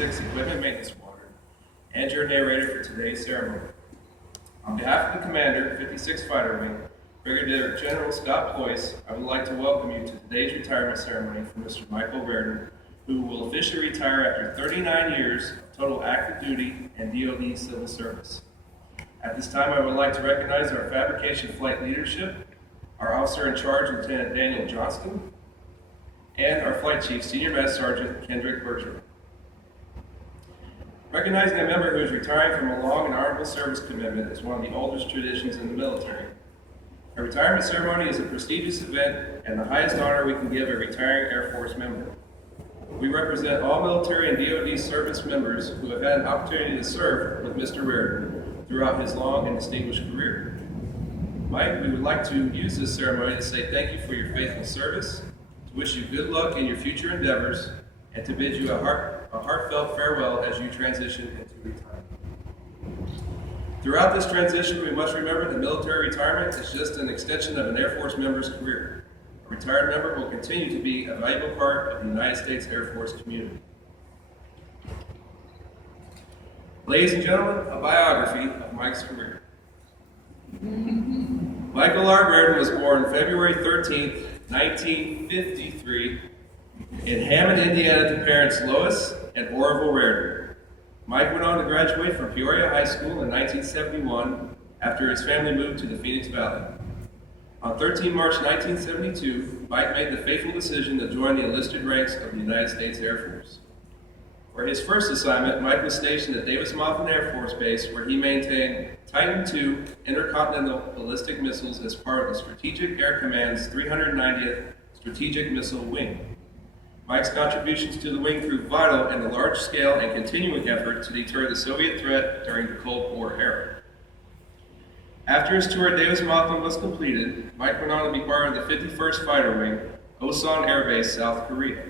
56 Equipment Maintenance Squadron, and your narrator for today's ceremony. On behalf of the Commander, 56th Fighter Wing, Brigadier General Scott Ployce, I would like to welcome you to today's retirement ceremony for Mr. Michael Rairden, who will officially retire after 39 years of total active duty and DoD civil service. At this time, I would like to recognize our fabrication flight leadership, our officer in charge, Lieutenant Daniel Johnston, and our flight chief, Senior Master Sergeant Kendrick Bergeron. Recognizing a member who is retiring from a long and honorable service commitment is one of the oldest traditions in the military. A retirement ceremony is a prestigious event and the highest honor we can give a retiring Air Force member. We represent all military and DoD service members who have had an opportunity to serve with Mr. Rairden throughout his long and distinguished career. Mike, we would like to use this ceremony to say thank you for your faithful service, to wish you good luck in your future endeavors, and to bid you a heartfelt farewell as you transition into retirement. Throughout this transition, we must remember that military retirement is just an extension of an Air Force member's career. A retired member will continue to be a valuable part of the United States Air Force community. Ladies and gentlemen, a biography of Mike's career. Michael R. Rairden was born February 13th, 1953 in Hammond, Indiana to parents Lois and Orville Rairden. Mike went on to graduate from Peoria High School in 1971 after his family moved to the Phoenix Valley. On 13 March 1972, Mike made the fateful decision to join the enlisted ranks of the United States Air Force. For his first assignment, Mike was stationed at Davis-Monthan Air Force Base, where he maintained Titan II intercontinental ballistic missiles as part of the Strategic Air Command's 390th Strategic Missile Wing. Mike's contributions to the wing proved vital in the large-scale and continuing effort to deter the Soviet threat during the Cold War era. After his tour at Davis-Monthan was completed, Mike went on to be part of the 51st Fighter Wing, Osan Air Base, South Korea.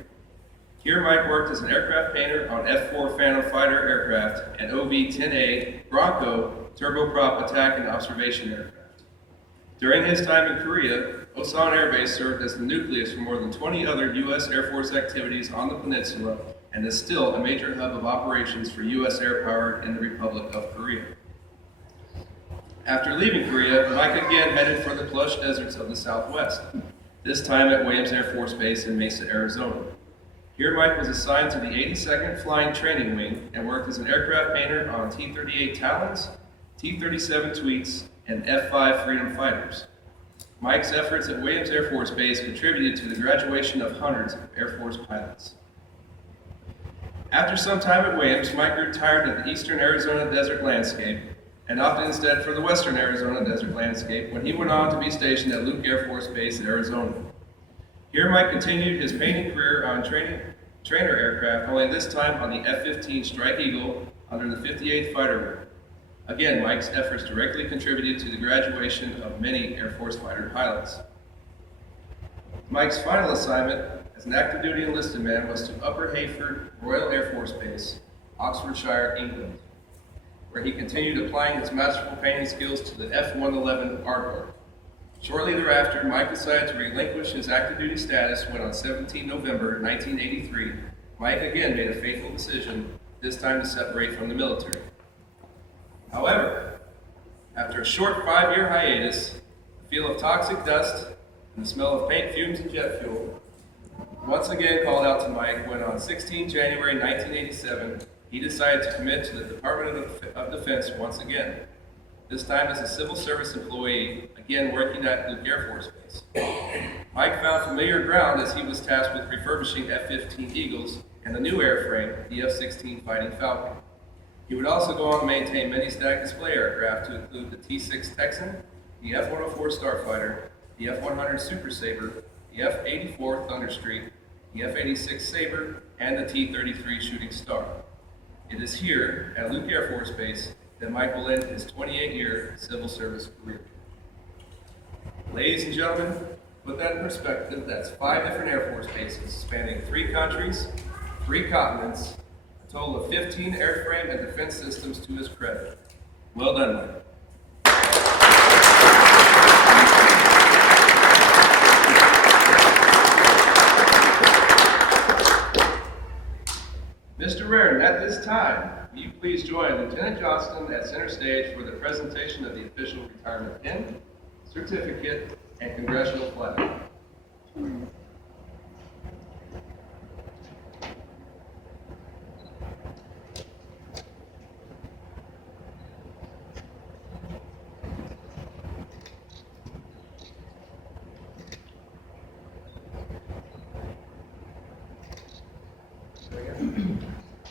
Here, Mike worked as an aircraft painter on F-4 Phantom fighter aircraft and OV-10A Bronco turboprop attack and observation aircraft. During his time in Korea, Osan Air Base served as the nucleus for more than 20 other U.S. Air Force activities on the peninsula and is still a major hub of operations for U.S. air power in the Republic of Korea. After leaving Korea, Mike again headed for the plush deserts of the Southwest, this time at Williams Air Force Base in Mesa, Arizona. Here, Mike was assigned to the 82nd Flying Training Wing and worked as an aircraft painter on T-38 Talons, T-37 Tweets, and F-5 Freedom Fighters. Mike's efforts at Williams Air Force Base contributed to the graduation of hundreds of Air Force pilots. After some time at Williams, Mike retired at the Eastern Arizona desert landscape and opted instead for the Western Arizona desert landscape when he went on to be stationed at Luke Air Force Base in Arizona. Here, Mike continued his painting career on trainer aircraft, only this time on the F-15 Strike Eagle under the 58th Fighter Wing. Again, Mike's efforts directly contributed to the graduation of many Air Force fighter pilots. Mike's final assignment as an active duty enlisted man was to Upper Heyford Royal Air Force Base, Oxfordshire, England, where he continued applying his masterful painting skills to the F-111 Aardvark. Shortly thereafter, Mike decided to relinquish his active duty status when on 17 November 1983, Mike again made a fateful decision, this time to separate from the military. However, after a short 5-year hiatus, the feel of toxic dust and the smell of paint fumes and jet fuel once again called out to Mike when on 16 January 1987, he decided to commit to the Department of Defense once again, this time as a civil service employee, again working at Luke Air Force Base. Mike found familiar ground as he was tasked with refurbishing F-15 Eagles and the new airframe, the F-16 Fighting Falcon. He would also go on to maintain many static display aircraft to include the T-6 Texan, the F-104 Starfighter, the F-100 Super Sabre, the F-84 Thunderstreak, the F-86 Sabre, and the T-33 Shooting Star. It is here at Luke Air Force Base that Mike will end his 28-year civil service career. Ladies and gentlemen, put that in perspective, that's 5 different Air Force bases spanning 3 countries, 3 continents, a total of 15 airframe and defense systems to his credit. Well done, Mike. Mr. Rairden, at this time, will you please join Lieutenant Johnston at center stage for the presentation of the official retirement pin, certificate, and congressional flag.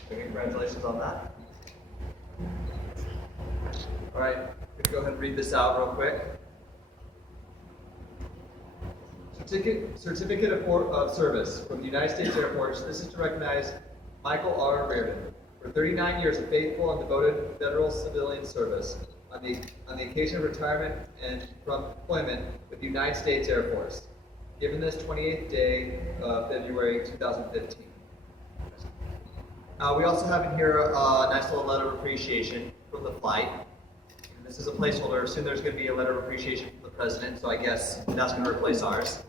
Congratulations on that. All right, go ahead and read this out real quick. Certificate of Service from the United States Air Force. This is to recognize Michael R. Rairden for 39 years of faithful and devoted federal civilian service on the occasion of retirement and from employment with the United States Air Force, given this 28th day of February 2015. We also have in here a nice little letter of appreciation from the flight. And this is a placeholder. Soon there's going to be a letter of appreciation from the president, so I guess that's going to replace ours.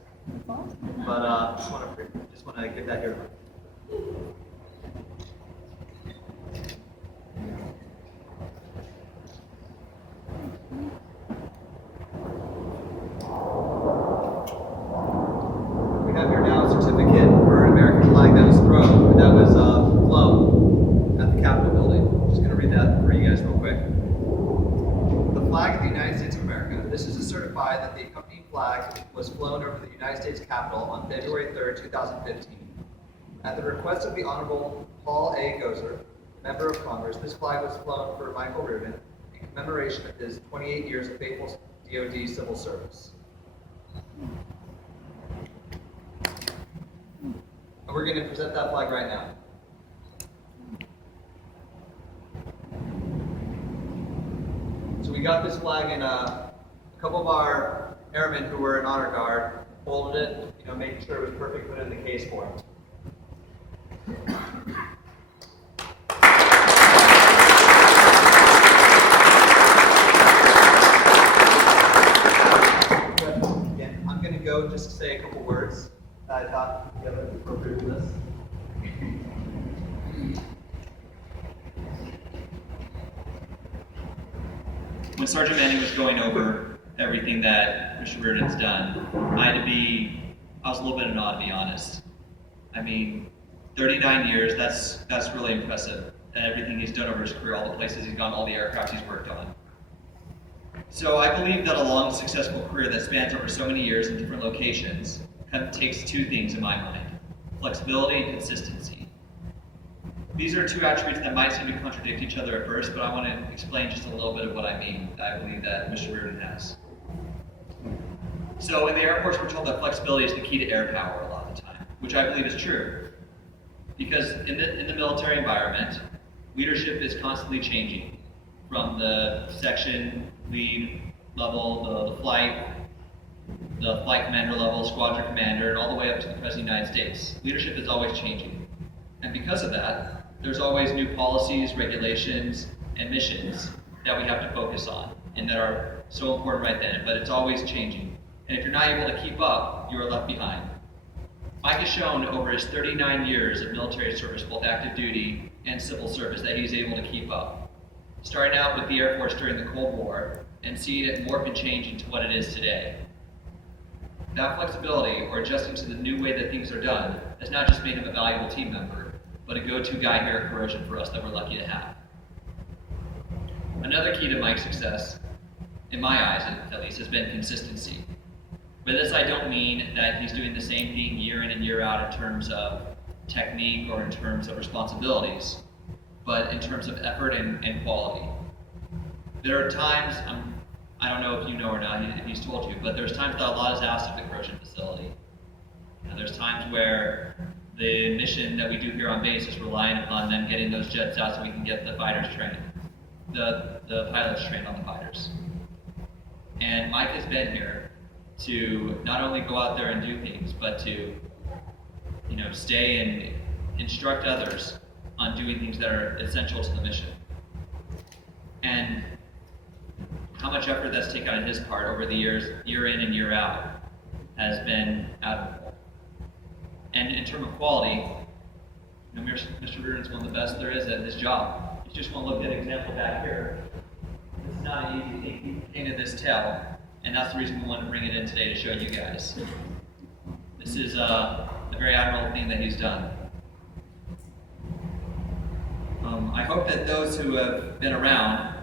But just want to get that here. We have here now a certificate for an American flag that was flown at the Capitol building. I'm just going to read that for you guys real quick. The flag of the United States of America. This is to certify that the accompanying flag was flown over the United States Capitol on February 3rd, 2015. At the request of the Honorable Paul A. Gozer, Member of Congress, this flag was flown for Michael Rairden in commemoration of his 28 years of faithful DoD civil service. And we're going to present that flag right now. So we got this flag in a couple of our airmen who were in honor guard folded it, making sure it was perfect, put it in the case for him. Again, I'm going to go just say a couple words that I thought you have appropriate for this. When Sergeant Manning was going over everything that Mr. Rairden's done, I was a little bit in awe, to be honest. I mean, 39 years, that's really impressive. And everything he's done over his career, all the places he's gone, all the aircraft he's worked on. So I believe that a long, successful career that spans over so many years in different locations takes two things in my mind: flexibility and consistency. These are two attributes that might seem to contradict each other at first, but I want to explain just a little bit of what I mean, that I believe that Mr. Rairden has. So in the Air Force, we're told that flexibility is the key to air power a lot of the time, which I believe is true. Because in the military environment, leadership is constantly changing from the section lead level, the flight commander level, squadron commander, and all the way up to the President of the United States. Leadership is always changing. And because of that, there's always new policies, regulations, and missions that we have to focus on, and that are so important right then, but it's always changing. And if you're not able to keep up, you are left behind. Mike has shown over his 39 years of military service, both active duty and civil service, that he's able to keep up. Starting out with the Air Force during the Cold War, and seeing it morph and change into what it is today. That flexibility, or adjusting to the new way that things are done, has not just made him a valuable team member, but a go-to guy here at Corrosion for us that we're lucky to have. Another key to Mike's success, in my eyes at least, has been consistency. By this I don't mean that he's doing the same thing year in and year out in terms of technique or in terms of responsibilities, but in terms of effort and quality. There are times, I don't know if you know or not, if he's told you, but there's times that a lot is asked of the Corrosion facility. There's times where the mission that we do here on base is relying upon them getting those jets out so we can get the fighters trained, the pilots trained on the fighters. And Mike has been here to not only go out there and do things, but to stay and instruct others on doing things that are essential to the mission. And how much effort that's taken on his part over the years, year in and year out, has been admirable. And in terms of quality, Mr. Rairden's one of the best there is at his job. You just want to look at an example back here. This is not an easy thing. He painted this tail, and that's the reason we wanted to bring it in today to show you guys. This is a very admirable thing that he's done. I hope that those who have been around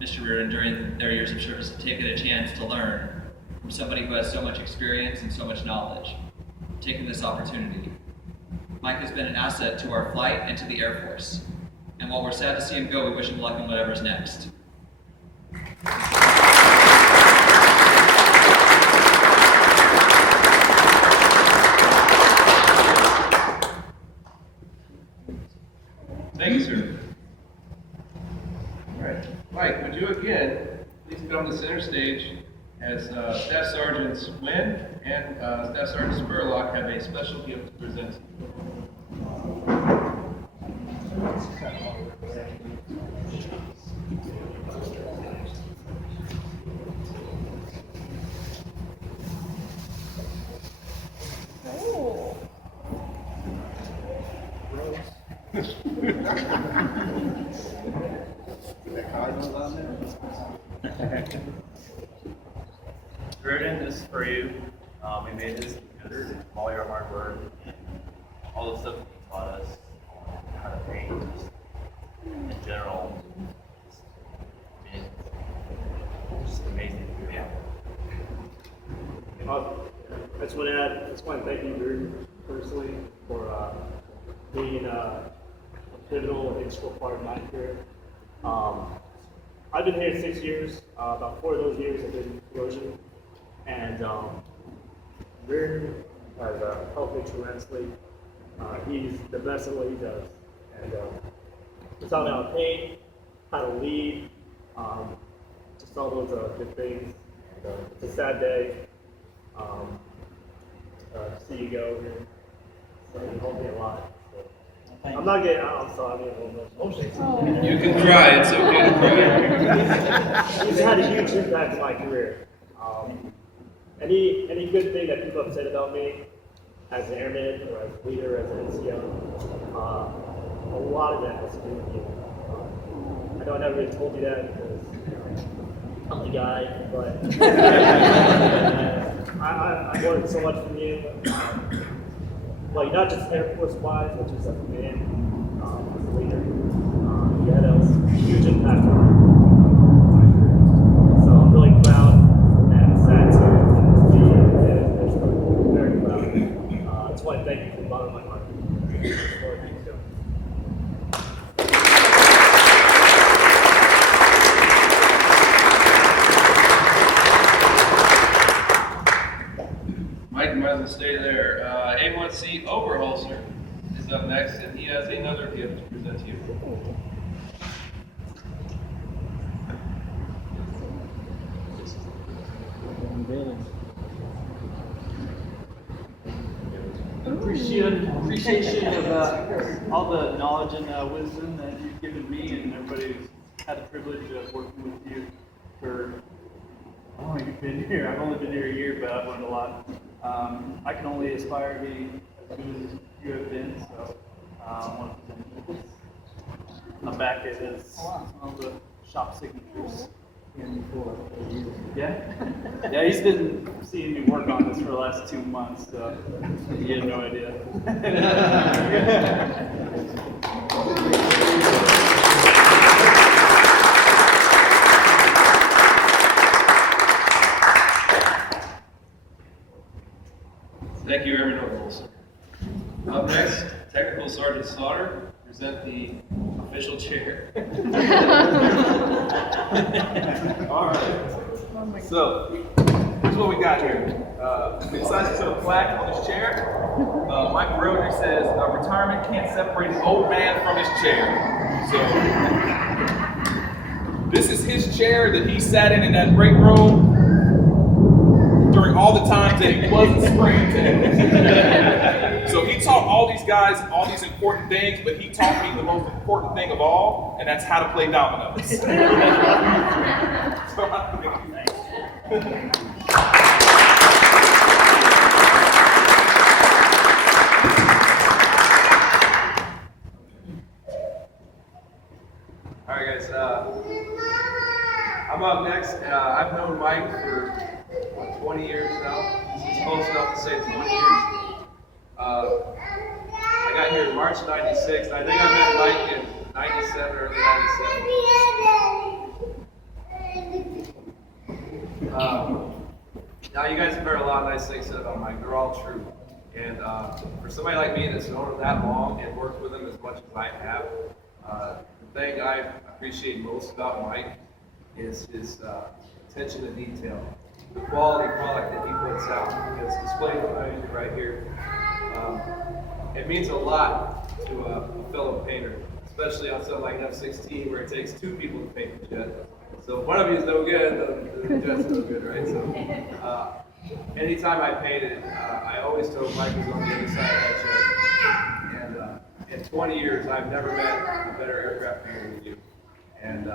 Mr. Rairden during their years of service have taken a chance to learn from somebody who has so much experience and so much knowledge, taking this opportunity. Mike has been an asset to our flight and to the Air Force. And while we're sad to see him go, we wish him luck in whatever's next. Thank you, sir. All right. Mike, would you again please come to center stage as Staff Sergeants Wynn and Staff Sergeant Spurlock have a special gift to present to you. Rairden, this is for you. We made this because of all your hard work and all the stuff that you taught us, how to paint, just in general. It's just amazing. Yeah. I just want to thank you very personally for being a pivotal and integral part of my career. I've been here 6 years. About 4 of those years have been corrosion, and Rairden has helped me tremendously. He's the best at what he does, and he taught me how to paint, how to lead, just all those good things. And, it's a sad day. See you go here. So you helped me a lot. So, I'm not getting. I'm sorry. I'm getting a little emotional. You can cry. It's okay to cry. He's had a huge impact on my career. Any good thing that people have said about me as an airman or as a leader, as an NCO, a lot of that has to do with you. I know I never really told you that because I'm the guy, but I learned so much from you. Like not just Air Force wise, but just as a man, as a leader. You had a huge impact on my career. So I'm really proud and sad to be here. And very proud. I just want to thank you from the bottom of my heart for everything you've done. Mike, you might as well stay there. A1C Oberholzer is up next, and he has another gift to present to you. Appreciation of all the knowledge and wisdom that you've given me, and everybody who's had the privilege of working with you for how long have you been here? I've only been here a year, but I've learned a lot. I can only aspire to be as good as you have been, so I want to present you this. I'm back at this, one of the shop signatures. Yeah? Yeah, he's been seeing me work on this for the last 2 months, so he had no idea. Thank you, Airman Oberholzer. Up next, Technical Sergeant Slaughter present the official chair. All right. So, here's what we got here. We decided to put a plaque on his chair. Mike Rairden says, retirement can't separate an old man from his chair. So, this is his chair that he sat in that break room during all the times that he wasn't spraying tan. So he taught all these guys all these important things, but he taught me the most important thing of all, and that's how to play dominoes. Anyways, I'm up next. I've known Mike for 20 years now. He's close enough to say 20 years. I got here in March '96. I think I met Mike in '97, early '97. Now you guys have heard a lot of nice things said about Mike. They're all true. And for somebody like me that's known him that long and worked with him as much as I have, the thing I appreciate most about Mike is his attention to detail, the quality product that he puts out. It's displayed behind you right here. It means a lot to a fellow painter, especially on something like an F-16 where it takes 2 people to paint the jet. So if one of you is no good, the jet's no good, right? So anytime I painted, I always told Mike was on the other side of that jet. And in 20 years, I've never met a better aircraft painter than you. And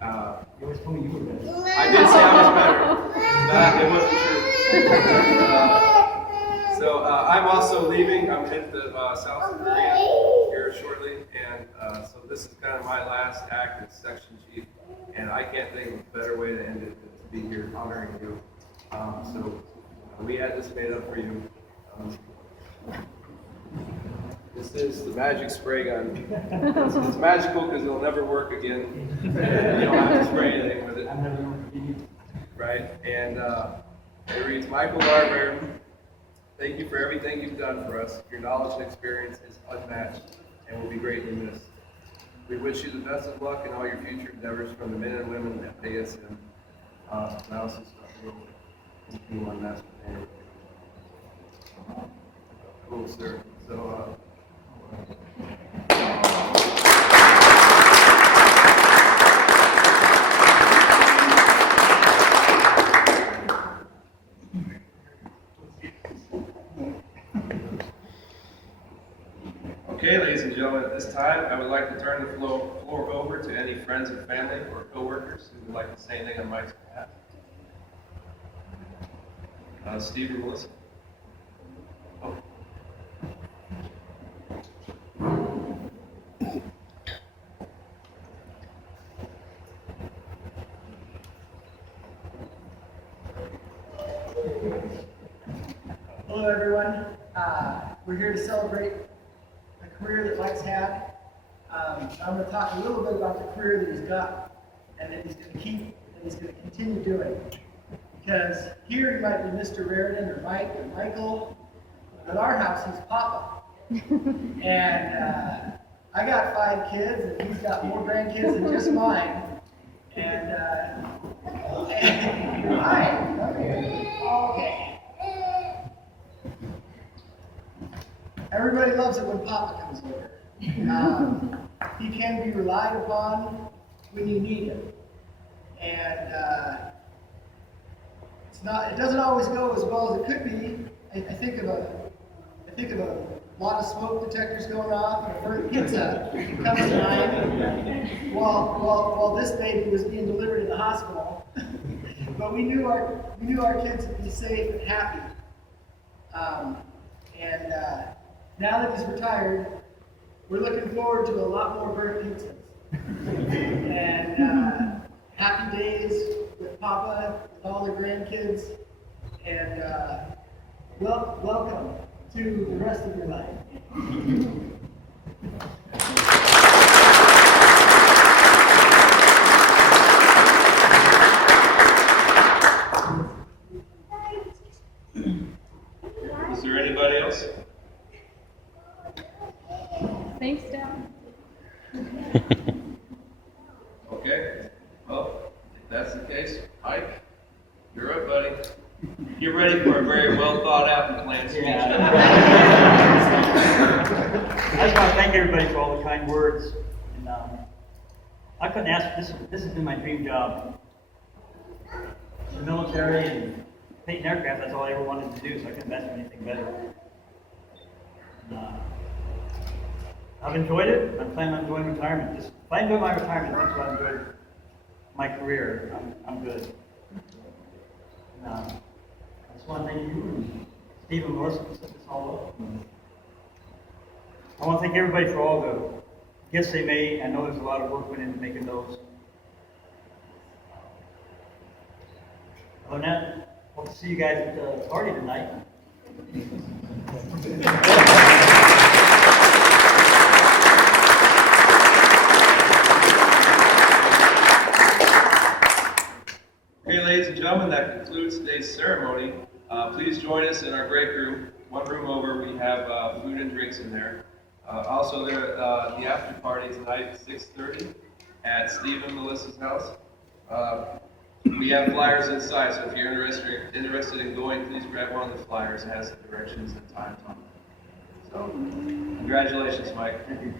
You always told me you were better. I did say I was better, but it wasn't true. So I'm also leaving. I'm headed to South Korea here shortly, and so this is kind of my last act as section chief, and I can't think of a better way to end it than to be here honoring you. So we had this made up for you. This is the magic spray gun. It's magical because it'll never work again. You don't have to spray anything with it. I've never known you. Right? And it reads, Michael Rairden, thank you for everything you've done for us. Your knowledge and experience is unmatched and will be greatly missed. We wish you the best of luck in all your future endeavors from the men and women at ASM. And I also start with one master painter. Cool, sir. So, okay, ladies and gentlemen, at this time, I would like to turn the floor over to any friends and family or coworkers who would like to say anything on Mike's behalf. Steve or Melissa? Oh. Hello, everyone. We're here to celebrate the career that Mike's had. I'm going to talk a little bit about the career that he's got and that he's going to keep and he's going to continue doing. Because here he might be Mr. Rairden or Mike or Michael, but at our house he's Papa. And I got 5 kids and he's got more grandkids than just mine. And hi, okay. Everybody loves it when Papa comes over. He can be relied upon when you need him. And it doesn't always go as well as it could be. I think of a lot of smoke detectors going off, and a bird comes to mind while this baby was being delivered in the hospital. But we knew our kids would be safe and happy. Now that he's retired, we're looking forward to a lot more burnt pizzas. And happy days with Papa, with all the grandkids. And welcome to the rest of your life. Is there anybody else? Thanks, Dad. Okay. Well, if that's the case, Mike, you're up, buddy. Get ready for a very well thought out and planned speech. I just want to thank everybody for all the kind words. And I couldn't ask. This has been my dream job. The military and painting aircraft. That's all I ever wanted to do. So I couldn't ask for anything better. And, I've enjoyed it. I'm planning on enjoying retirement. If I enjoy my retirement, that's what I enjoyed my career. I'm good. And, I just want to thank you and Steve and Melissa for setting this all up. And I want to thank everybody for all gifts they made. I know there's a lot of work went into making those. Other than that, hope to see you guys at the party tonight. Okay, ladies and gentlemen, that concludes today's ceremony. Please join us in our break room. One room over, we have food and drinks in there. Also, there the after party tonight, 6:30, at Steve and Melissa's house. We have flyers inside, so if you're interested in going, please grab one of the flyers. It has the directions and times on it. So, congratulations, Mike. Thank you.